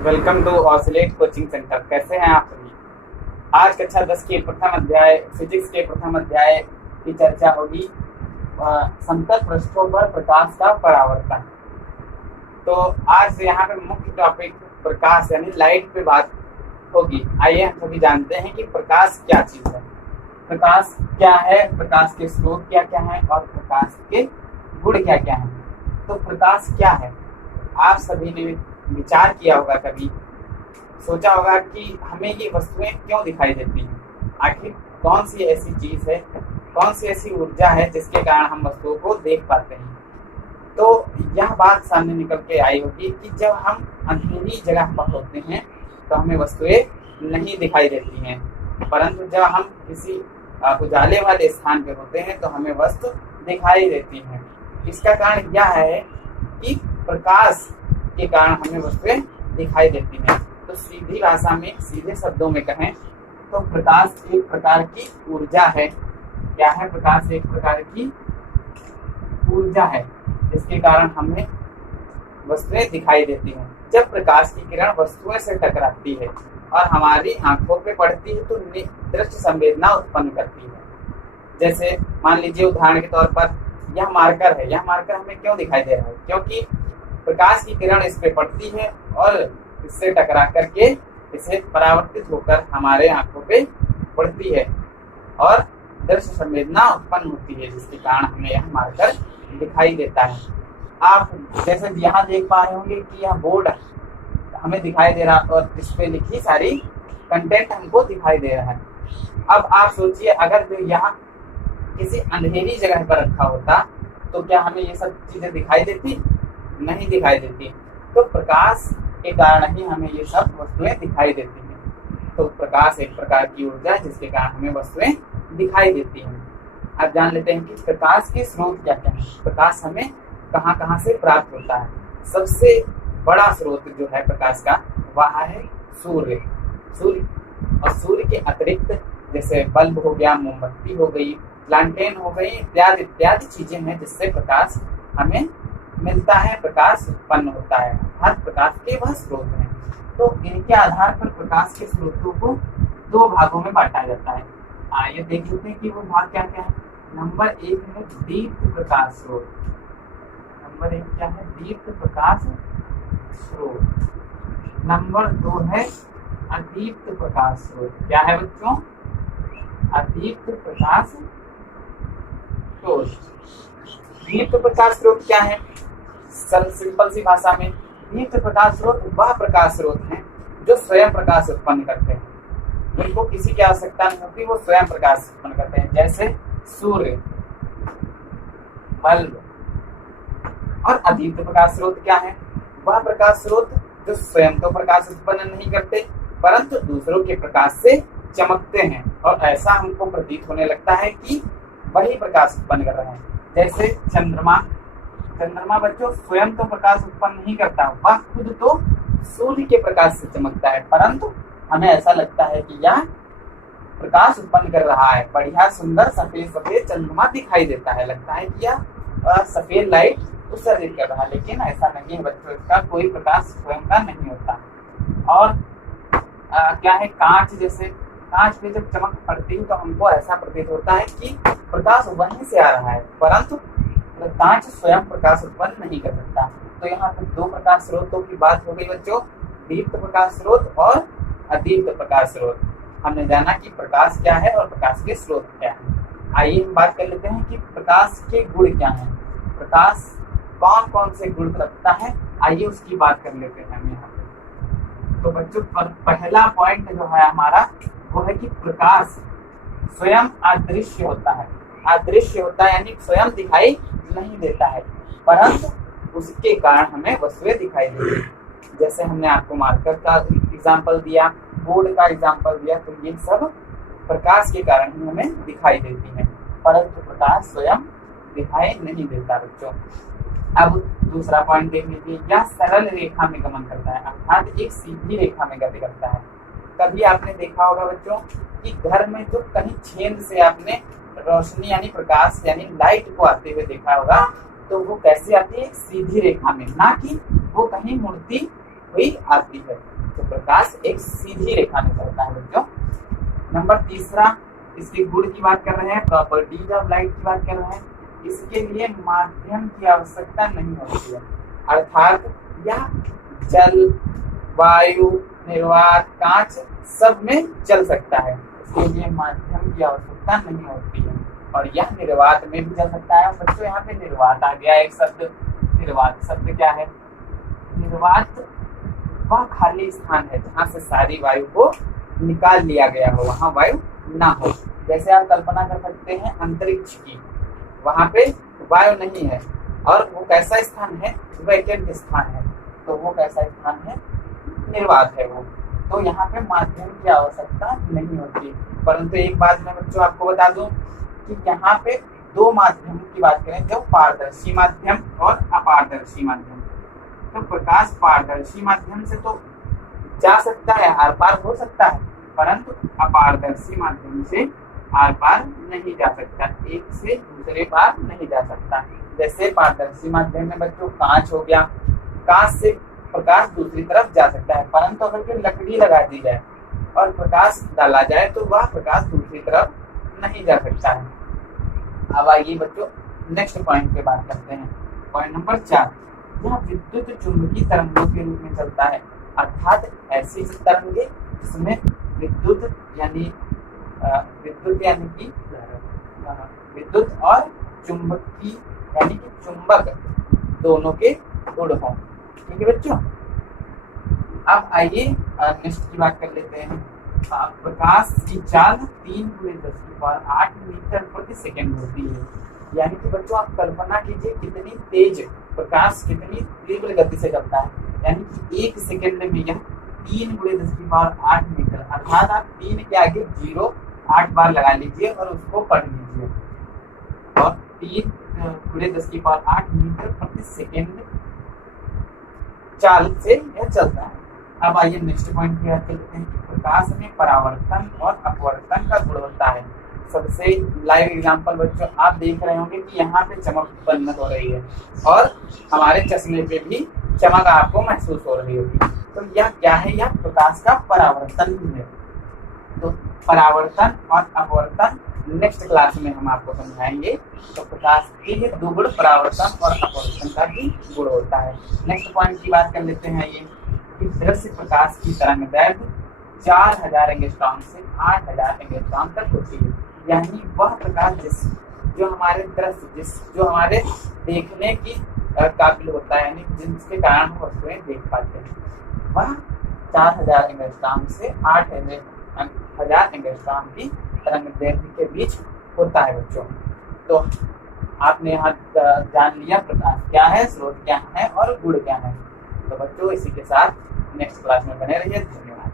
Welcome to Oscillate coaching centre. कैसे हैं आप सभी। आज कक्षा 10 के प्रथम अध्याय फिजिक्स के प्रथम अध्याय की चर्चा होगी। समतल पृष्ठों पर प्रकाश का परावर्तन। तो आज यहाँ पे मुख्य टॉपिक प्रकाश यानी लाइट पे बात होगी। आइए हम सभी जानते हैं कि प्रकाश क्या चीज है, प्रकाश क्या है, प्रकाश के स्रोत क्या क्या है और प्रकाश के गुण क्या क्या है। तो प्रकाश क्या है, आप सभी ने विचार किया होगा, कभी सोचा होगा कि हमें ये वस्तुएं क्यों दिखाई देती हैं। आखिर कौन सी ऐसी चीज है, कौन सी ऐसी ऊर्जा है जिसके कारण हम वस्तुओं को देख पाते हैं। तो यह बात सामने निकल के आई होगी कि जब हम अंधेरी जगह पर होते हैं तो हमें वस्तुएं नहीं दिखाई देती हैं, परंतु जब हम किसी उजाले वाले स्थान पर होते हैं तो हमें वस्तु दिखाई देती हैं। इसका कारण यह है कि प्रकाश के कारण हमें वस्तुएं दिखाई देती हैं। तो सीधी भाषा में, सीधे शब्दों में कहें तो प्रकाश एक प्रकार की ऊर्जा है। क्या है? प्रकाश एक प्रकार की ऊर्जा है जिसके कारण हमें वस्तुएं दिखाई देती हैं। जब प्रकाश की किरण वस्तुओं से टकराती है और हमारी आंखों पे पड़ती है तो दृश्य संवेदना उत्पन्न करती है। जैसे मान लीजिए उदाहरण के तौर पर यह मार्कर है। यह मार्कर हमें क्यों दिखाई दे रहा है? क्योंकि प्रकाश की किरण इस पे पड़ती है और इससे टकरा करके इसे परावर्तित होकर हमारे आंखों पे पड़ती है और दृश्य संवेदना उत्पन्न होती है, जिसके कारण हमें यह मार्कर दिखाई देता है। आप जैसे यहाँ देख पा रहे होंगे कि यह बोर्ड हमें दिखाई दे रहा और इस पे लिखी सारी कंटेंट हमको दिखाई दे रहा है। अब आप सोचिए, अगर जो यहाँ किसी अंधेरी जगह पर रखा होता तो क्या हमें ये सब चीजें दिखाई देती? नहीं दिखाई देती। तो प्रकाश के कारण ही हमें ये सब वस्तुएं दिखाई देती हैं। तो प्रकाश एक प्रकार की ऊर्जा है जिसके कारण हमें वस्तुएं दिखाई देती हैं। अब जान लेते हैं कि प्रकाश के स्रोत क्या क्या है। प्रकाश हमें कहाँ कहाँ से प्राप्त होता है। सबसे बड़ा स्रोत जो है प्रकाश का वह है सूर्य। और सूर्य के अतिरिक्त जैसे बल्ब हो गया, मोमबत्ती हो गई, लैंटेन हो गई, इत्यादि इत्यादि चीजें हैं जिससे प्रकाश हमें मिलता है, प्रकाश उत्पन्न होता है। हर प्रकाश के वह स्रोत हैं। तो इनके आधार पर प्रकाश के स्रोतों को दो भागों में बांटा जाता है। आइए देख लेते हैं कि वो भाग क्या क्या है। नंबर 1 है दीप्त प्रकाश स्रोत। नंबर 1 क्या है? दीप्त प्रकाश स्रोत। नंबर 2 है अदीप्त प्रकाश स्रोत। क्या है बच्चों? अदीप्त प्रकाश स्रोत। दीप्त प्रकाश स्रोत क्या है? सिंपल सी भाषा में, दीप्त प्रकाश स्रोत वह प्रकाश स्रोत हैं जो स्वयं प्रकाश उत्पन्न करते हैं, जिनको किसी की आवश्यकता नहीं होती, वो स्वयं प्रकाश उत्पन्न करते हैं। जैसे सूर्य, बल्ब। और अदीप्त प्रकाश स्रोत क्या है? वह प्रकाश स्रोत जो स्वयं तो प्रकाश उत्पन्न नहीं करते परंतु दूसरों के प्रकाश से चमकते हैं और ऐसा हमको प्रतीत होने लगता है कि वही प्रकाश उत्पन्न कर रहे हैं। जैसे चंद्रमा। चंद्रमा बच्चों स्वयं तो प्रकाश उत्पन्न नहीं करता, वह खुद तो सूर्य के प्रकाश से चमकता है, परंतु हमें ऐसा लगता है कि यह प्रकाश उत्पन्न कर रहा है। बढ़िया सुंदर सफेद सफेद चंद्रमा दिखाई देता है, लगता है कि यह सफेद लाइट उत्सर्जित कर रहा है, लेकिन ऐसा नहीं है बच्चों। इसका कोई प्रकाश स्वयं का नहीं होता। और क्या है? कांच। जैसे कांच पे जब चमक पड़ती है तो हमको ऐसा प्रतीत होता है कि प्रकाश वहीं से आ रहा है, परंतु कांच स्वयं प्रकाश उत्पन्न नहीं कर सकता। तो यहाँ पे दो प्रकाश स्रोतों की बात हो गई बच्चों, दीप्त प्रकाश स्रोत और अदीप्त प्रकाश स्रोत। हमने जाना कि प्रकाश क्या है और प्रकाश के स्रोत क्या है। आइए हम बात कर लेते हैं कि प्रकाश के गुण क्या हैं। प्रकाश कौन कौन से गुण रखता है, आइए उसकी बात कर लेते हैं हम यहाँ पे। तो बच्चों पहला पॉइंट जो है हमारा वो है कि प्रकाश स्वयं अदृश्य होता है। अदृश्य होता है यानी स्वयं दिखाई नहीं देता है, परंतु उसके कारण हमें वस्तुएं दिखाई देती हैं। जैसे हमने आपको मार्कर का एग्जाम्पल दिया, बोर्ड का एग्जाम्पल दिया, तो ये सब प्रकाश के कारण ही हमें दिखाई देती हैं, परंतु प्रकाश स्वयं दिखाई नहीं देता बच्चों। अब दूसरा पॉइंट देख लीजिए, यह सरल रेखा में गमन करता है, अर्थात एक सीधी रेखा में गति करता है। कभी आपने देखा होगा बच्चों कि घर में जो कहीं छेद से आपने रोशनी यानी प्रकाश यानी लाइट को आते हुए देखा होगा, तो वो कैसे आती है? एक सीधी रेखा में, ना कि वो कहीं मुड़ती हुई आती है। तो प्रकाश एक सीधी रेखा में चलता है बच्चों। नंबर तीसरा, इसके गुण की बात कर रहे हैं, प्रॉपर्टीज ऑफ लाइट की बात कर रहे हैं। इसके लिए माध्यम की आवश्यकता नहीं होती है, अर्थात यह जल, वायु, निर्वात, कांच सब में चल सकता है। इसके लिए माध्यम की आवश्यकता नहीं होती है और यह निर्वात में भी चल सकता है। बच्चों यहाँ पे निर्वात आ गया एक शब्द। निर्वात शब्द क्या है? निर्वात वह खाली स्थान है जहाँ से सारी वायु को निकाल लिया गया हो, वहाँ वायु ना हो। जैसे आप कल्पना कर सकते हैं अंतरिक्ष की, वहाँ पे वायु नहीं है और वो कैसा स्थान है? वैकेंट स्थान है। तो वो कैसा स्थान है? निर्वात है वो। तो यहाँ पे माध्यम की आवश्यकता नहीं होती। परंतु एक बात मैं बच्चों आपको बता दूं कि यहाँ पे दो माध्यम की बात करें, जो पारदर्शी माध्यम और अपारदर्शी माध्यम। तो प्रकाश पारदर्शी माध्यम से तो जा सकता है, आर पार हो सकता है, परंतु अपारदर्शी माध्यम से आर पार नहीं जा सकता, एक से दूसरे पार नहीं जा सकता। जैसे पारदर्शी माध्यम में बच्चों कांच हो गया, कांच से प्रकाश दूसरी तरफ जा सकता है, परंतु अगर कोई लकड़ी लगा दी जाए और प्रकाश डाला जाए तो वह प्रकाश दूसरी तरफ नहीं जा सकता है। अब आइए बच्चों नेक्स्ट पॉइंट पे बात करते हैं। पॉइंट नंबर 4, यह विद्युत चुंबकीय तरंगों के रूप में चलता है, अर्थात ऐसी तरंगे जिसमें विद्युत यानी विद्युत और चुंबकीय यानी कि चुंबक दोनों के गुण हों। ठीक है बच्चों। अब आइए नेक्स्ट की बात कर लेते हैं। प्रकाश की चाल 3×10⁸ मीटर प्रति सेकंड होती है। यानी कि बच्चों आप कल्पना कीजिए कितनी तेज प्रकाश कितनी तीव्र गति से चलता है। यानी कि एक सेकंड में यह 3×10⁸ मीटर, अर्थात आप 3 के आगे 0 8 बार लगा लीजिए और उसको पढ़ लीजिए। और 3×10⁸ मीटर प्रति सेकंड चाल से यह चलता है। अब आइए नेक्स्ट पॉइंट की बात करते हैं कि प्रकाश में परावर्तन और अपवर्तन का गुण होता है। सबसे लाइव एग्जांपल बच्चों आप देख रहे होंगे कि यहाँ पे चमक उत्पन्न हो रही है और हमारे चश्मे पे भी चमक आपको महसूस हो रही होगी। तो यह क्या है? यह प्रकाश का परावर्तन ही है। तो परावर्तन और अपवर्तन नेक्स्ट क्लास में हम आपको समझाएंगे। तो प्रकाश के दुगुण परावर्तन और अपवर्तन का भी गुण होता है। नेक्स्ट पॉइंट की बात कर लेते हैं ये कि दृश्य प्रकाश की तरंगदैर्घ्य 4000 एंगस्ट्रॉम से 8000 एंगस्ट्रॉम तक होती है। यानी वह प्रकाश जो हमारे देखने की काबिल होता है, यानी जिसके कारण हम वस्तुएं देख पाते हैं, वह 4000 एंगस्ट्रॉम से 8000 एंगस्ट्रॉम की तरंगदैर्घ्य के बीच होता है बच्चों। तो आपने यहाँ जान लिया प्रकाश क्या है, स्रोत क्या है और गुण क्या है। तो बच्चों इसी के साथ नेक्स्ट क्लास में बने रहिए। धन्यवाद।